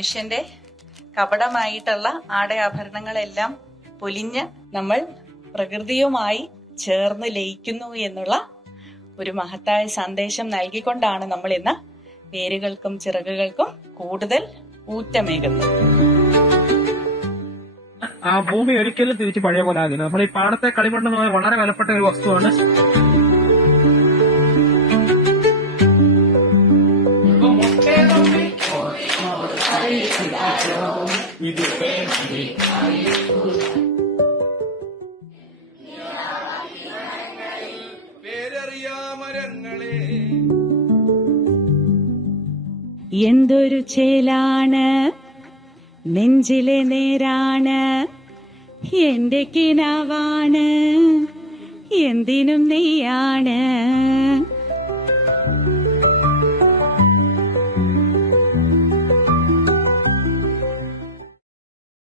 മനുഷ്യന്റെ കപടമായിട്ടുള്ള ആടയാഭരണങ്ങളെല്ലാം പൊലിഞ്ഞ് നമ്മൾ പ്രകൃതിയുമായി ചേർന്ന് ലയിക്കുന്നു എന്നുള്ള ഒരു മഹത്തായ സന്ദേശം നൽകിക്കൊണ്ടാണ് നമ്മൾ ഇന്ന് വേരുകൾക്കും ചിറകുകൾക്കും കൂടുതൽ ഊറ്റമേകുന്നത്. ആ ഭൂമി ഒരിക്കലും തിരിച്ച് പഴയ പോലെ ആകില്ല. നമ്മൾ ഈ പാടത്തെ കളിമണ്ണ് എന്ന് പറഞ്ഞാൽ വളരെ വിലപ്പെട്ട ഒരു വസ്തുവാണ്. എന്തൊരു ചേലാണ് നെഞ്ചിലെ നേരാണ്, എന്റെ കിനാവാണ് എന്തിനും നീയാണ്.